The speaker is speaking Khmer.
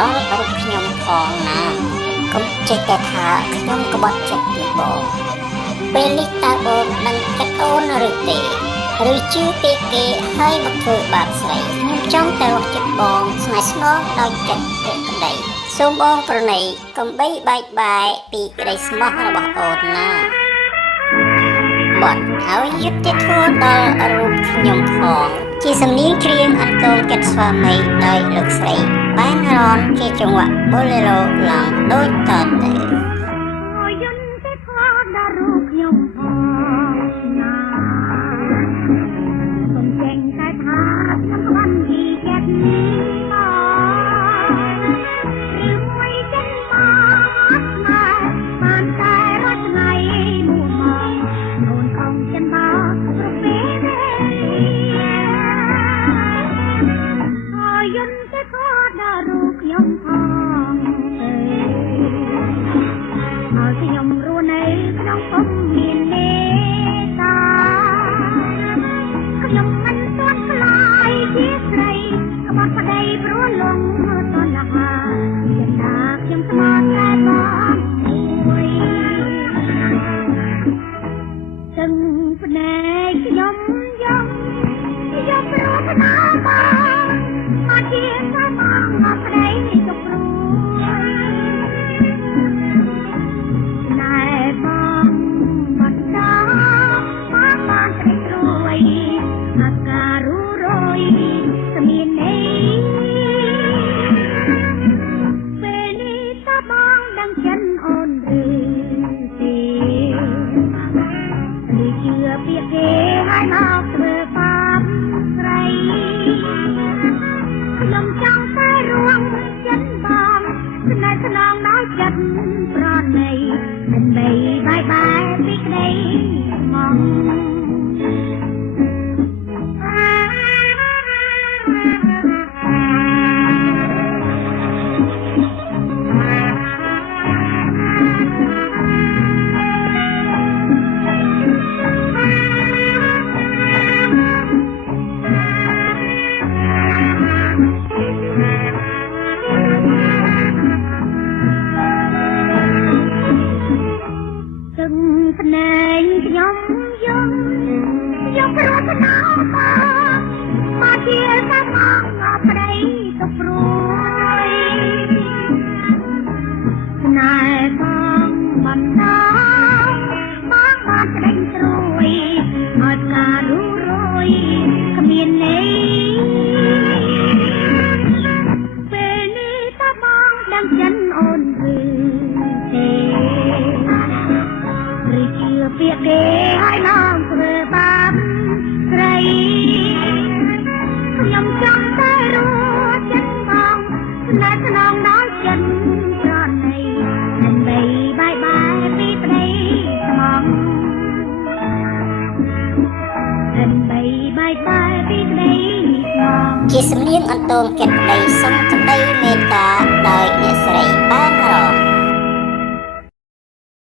ដល់រូបខ្ញុំផងណាកុំចេះតែថាខ្ញុំក្បត់ចិត្តពីបងពេលនេះតើបងដឹងចិត្តអូនឬទេឬជឿពីគេហើយមកធ្វើបាបស្រីខ្ញុំចង់តែរកចិត្តបងស្នេហ៍ស្នងដោយចិត្តតែក្តីសូមបងប្រណីកុំបីបែកបែកពីក្តីស្មោះរបស់អូនណាបត់ឲ្យយុត្តិធម៌ដល់រូបខ្ញុំផងជាសំនៀងច្រៀងអន្តងចិត្តស្វាមីដោយលោកស្រីបានរនជាចង្វាក់ Bolero ឡើងដូចតទៅយន្តទេធម៌ដល់រូបខ្ញុំផងណាសូមចេញតែថាខ្ញុំបានពីចិត្តរឿងមួយចិត្តមកណាបានតែរត់ថ្ងៃមួយមកអូនខំចិនមកប្រពេលយន្តទេធម៌ដល់រូបខ្ញុំផងឲ្យខ្ញុំរស់នៅក្នុងពុំមានមេត្តាខ្ញុំមិនទាន់ខ្លាយជាស្រីក្បត់ប្តីព្រោះលងតណ្ហាចិត្តថាខ្ញុំស្មោះតែបងមួយទាំងភ្នែកខ្ញុំយកប្រាថ្នាបងមកជាតែបងមកប្តីទៅព្រួយណែបងមិនដល់មកបានតែត្រួយអាការរួរយគ្មានន័យពេលនេះតើបងដឹងចិនអូនឬទេឬជឿពាក្យគេឲ្យមកធ្វើបាបស្រីខ្ញុំចង់តែរួមចិត្តបងស្នេហ៍ស្នងដល់ចិត្តប្រណីដើម្បីបាយបាយពីក្តីមកភ្នែកខ្ញុំយកប្រាថ្នាមកជាតែមកប្តីទៅព្រួយណែបងមិនដល់មកបានក្តីត្រួយឲ្យការរួរយគ្មានន័យពេលនេះតើបងដឹងចិនអូនឬទេឬជឿពាក្យគេឲ្យឡើងធ្វើបាបស្រីខ្ញុំចង់តែរស់ចិត្តបងស្នេហ៍ស្នងដល់ចិត្តប្រណីដើម្បីបាយបាយពីប្តីស្មងដើម្បីបាយបាយពីក្តីស្មងជាសំនៀងអន្តងចិត្តដីសុំក្តីមេត្តាដោយអ្នកស្រីបានរក